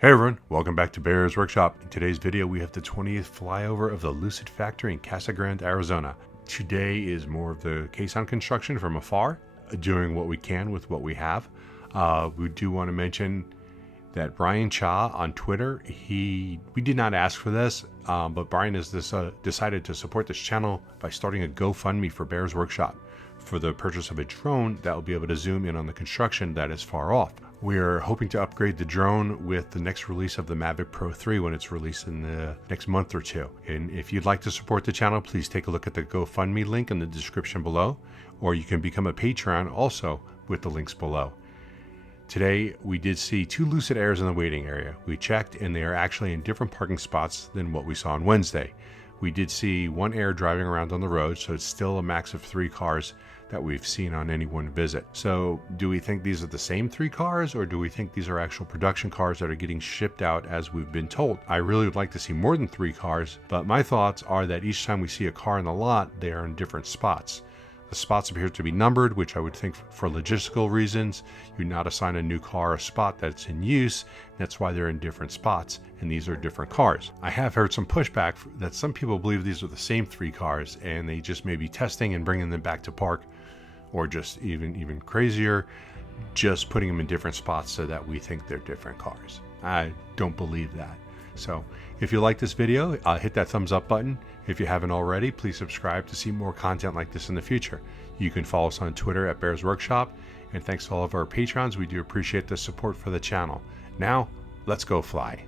Hey everyone, welcome back to Bear's Workshop. In today's video, we have the 20th flyover of the Lucid factory in Casa Grande, Arizona. Today is more of the caisson construction from afar, doing what we can with what we have. We do want to mention that Brian Cha on Twitter, we did not ask for this, but Brian has decided to support this channel by starting a GoFundMe for Bear's Workshop for the purchase of a drone that will be able to zoom in on the construction that is far off. We're hoping to upgrade the drone with the next release of the Mavic Pro 3 when it's released in the next month or two. And if you'd like to support the channel, please take a look at the GoFundMe link in the description below, or you can become a Patreon also with the links below. Today, we did see two Lucid Airs in the waiting area. We checked, and they are actually in different parking spots than what we saw on Wednesday. We did see one Air driving around on the road, so it's still a max of 3 cars that we've seen on any one visit. So do we think these are the same 3 cars, or do we think these are actual production cars that are getting shipped out as we've been told? I really would like to see more than 3 cars, but my thoughts are that each time we see a car in the lot, they are in different spots. The spots appear to be numbered, which I would think for logistical reasons, you not assign a new car a spot that's in use. That's why they're in different spots, and these are different cars. I have heard some pushback that some people believe these are the same 3 cars, and they just may be testing and bringing them back to park, or just even crazier, just putting them in different spots so that we think they're different cars. I don't believe that. So if you like this video, hit that thumbs up button. If you haven't already, please subscribe to see more content like this in the future. You can follow us on Twitter at Bear's Workshop, and thanks to all of our patrons. We do appreciate the support for the channel. Now, let's go fly.